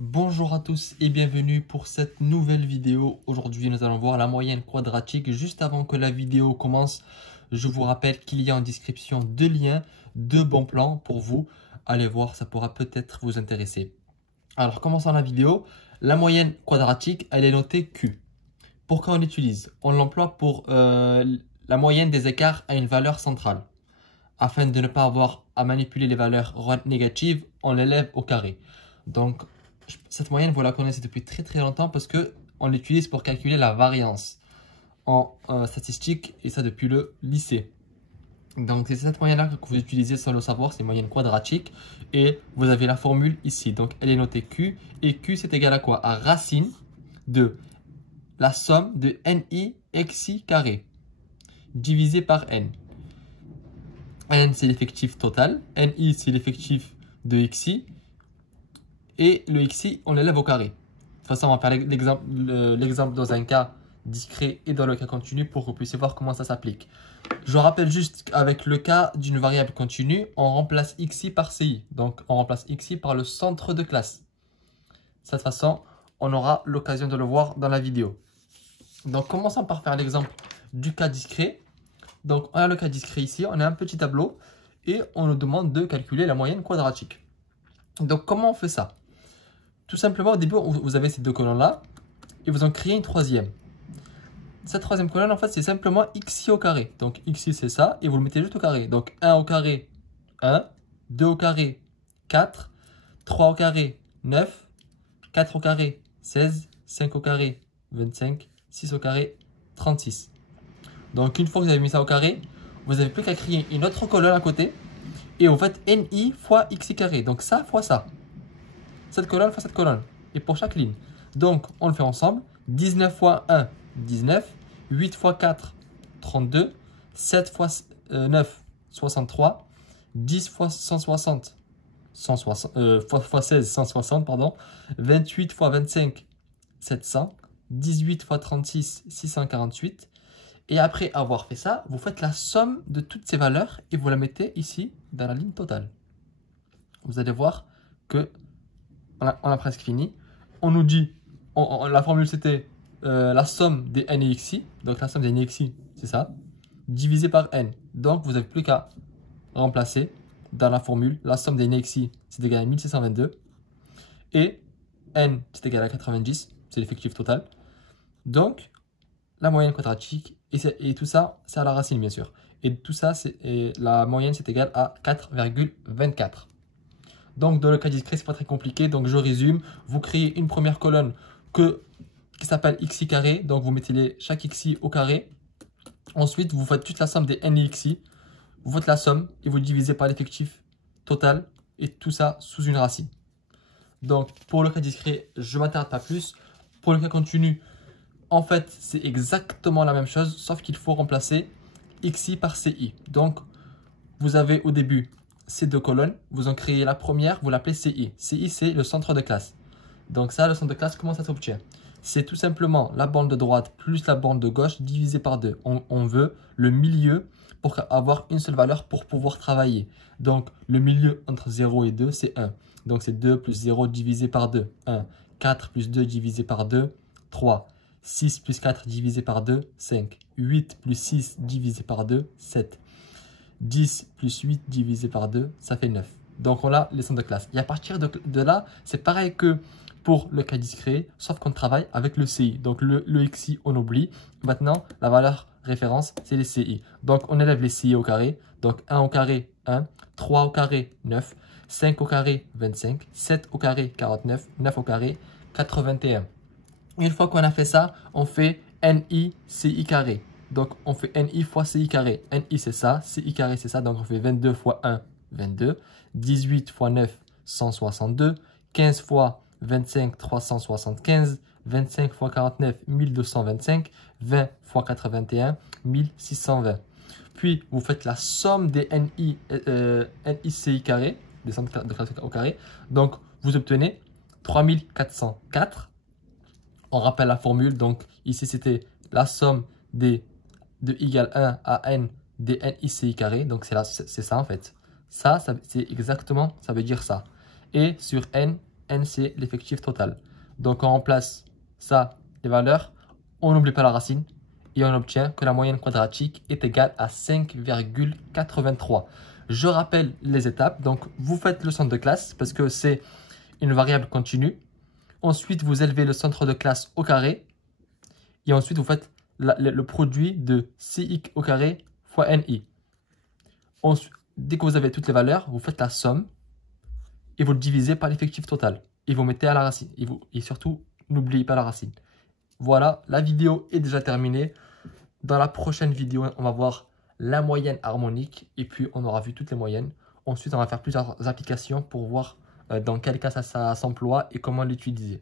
Bonjour à tous et bienvenue pour cette nouvelle vidéo. Aujourd'hui, nous allons voir la moyenne quadratique. Juste avant que la vidéo commence, je vous rappelle qu'il y a en description deux liens, deux bons plans pour vous. Allez voir, ça pourra peut-être vous intéresser. Alors, commençons la vidéo. La moyenne quadratique, elle est notée Q. Pourquoi on l'utilise? On l'emploie pour la moyenne des écarts à une valeur centrale. Afin de ne pas avoir à manipuler les valeurs négatives, on l'élève au carré. Donc, cette moyenne, vous la connaissez depuis très longtemps parce qu'on l'utilise pour calculer la variance en statistique et ça depuis le lycée. Donc, c'est cette moyenne-là que vous utilisez sans le savoir, c'est une moyenne quadratique. Et vous avez la formule ici. Donc, elle est notée Q. Et Q, c'est égal à quoi? À racine de la somme de ni xi carré divisé par n. N, c'est l'effectif total. Ni, c'est l'effectif de xi. Et le xi, on l'élève au carré. De toute façon, on va faire l'exemple dans un cas discret et dans le cas continu pour que vous puissiez voir comment ça s'applique. Je rappelle juste qu'avec le cas d'une variable continue, on remplace xi par ci. Donc, on remplace xi par le centre de classe. De cette façon, on aura l'occasion de le voir dans la vidéo. Donc, commençons par faire l'exemple du cas discret. Donc, on a le cas discret ici, on a un petit tableau et on nous demande de calculer la moyenne quadratique. Donc, comment on fait ça? Tout simplement, au début, vous avez ces deux colonnes-là et vous en créez une troisième. Cette troisième colonne, en fait, c'est simplement xi au carré. Donc, xi, c'est ça, et vous le mettez juste au carré. Donc, 1 au carré, 1, 2 au carré, 4, 3 au carré, 9, 4 au carré, 16, 5 au carré, 25, 6 au carré, 36. Donc, une fois que vous avez mis ça au carré, vous n'avez plus qu'à créer une autre colonne à côté et vous faites ni fois xi carré. Donc, ça fois ça. Cette colonne fois cette colonne. Et pour chaque ligne. Donc, on le fait ensemble. 19 fois 1, 19. 8 fois 4, 32. 7 fois 9, 63. 10 fois 160, 160 fois 16, 160, pardon. 28 fois 25, 700. 18 fois 36, 648. Et après avoir fait ça, vous faites la somme de toutes ces valeurs et vous la mettez ici dans la ligne totale. Vous allez voir que on a presque fini. On nous dit, la formule c'était la somme des n et xi. Donc la somme des n et xi, c'est ça, divisé par n. Donc vous n'avez plus qu'à remplacer dans la formule la somme des n et xi, c'est égal à 1622. Et n, c'est égal à 90, c'est l'effectif total. Donc la moyenne quadratique, et tout ça, c'est à la racine bien sûr. Et tout ça, la moyenne, c'est égal à 4,24. Donc, dans le cas discret, c'est pas très compliqué. Donc, je résume. Vous créez une première colonne qui s'appelle xi carré. Donc, vous mettez chaque xi au carré. Ensuite, vous faites toute la somme des n et xi. Vous faites la somme et vous divisez par l'effectif total. Et tout ça sous une racine. Donc, pour le cas discret, je ne m'attarde pas plus. Pour le cas continu, en fait, c'est exactement la même chose. Sauf qu'il faut remplacer xi par ci. Donc, vous avez au début ces deux colonnes, vous en créez la première, vous l'appelez CI. CI, c'est le centre de classe. Donc ça, le centre de classe, comment ça s'obtient? C'est tout simplement la bande de droite plus la bande de gauche divisée par 2. On veut le milieu pour avoir une seule valeur pour pouvoir travailler. Donc le milieu entre 0 et 2, c'est 1. Donc c'est 2 plus 0 divisé par 2, 1. 4 plus 2 divisé par 2, 3. 6 plus 4 divisé par 2, 5. 8 plus 6 divisé par 2, 7. 10 plus 8 divisé par 2, ça fait 9. Donc on a les centres de classe. Et à partir de là, c'est pareil que pour le cas discret, sauf qu'on travaille avec le CI. Donc le xi, on oublie. Maintenant, la valeur référence, c'est les CI. Donc on élève les CI au carré. Donc 1 au carré, 1. 3 au carré, 9. 5 au carré, 25. 7 au carré, 49. 9 au carré, 81. Une fois qu'on a fait ça, on fait ni ci carré. Donc, on fait ni fois ci carré. Ni, c'est ça. Ci carré, c'est ça. Donc, on fait 22 fois 1, 22. 18 fois 9, 162. 15 fois 25, 375. 25 fois 49, 1225. 20 fois 81, 1620. Puis, vous faites la somme des ni ci carré, des centres de classe au carré. Donc, vous obtenez 3404. On rappelle la formule. Donc, ici, c'était la somme de égale 1 à n des nici carré. Donc, c'est ça en fait. Ça c'est exactement, ça veut dire ça. Et sur n, n c'est l'effectif total. Donc on remplace ça, les valeurs, on n'oublie pas la racine et on obtient que la moyenne quadratique est égale à 5,83. Je rappelle les étapes. Donc vous faites le centre de classe parce que c'est une variable continue. Ensuite, vous élevez le centre de classe au carré. Et ensuite, vous faites le produit de CX au carré fois NI. Ensuite, dès que vous avez toutes les valeurs, vous faites la somme et vous le divisez par l'effectif total. Et vous mettez à la racine. Et surtout, n'oubliez pas la racine. Voilà, la vidéo est déjà terminée. Dans la prochaine vidéo, on va voir la moyenne harmonique et puis on aura vu toutes les moyennes. Ensuite, on va faire plusieurs applications pour voir dans quel cas ça s'emploie et comment l'utiliser.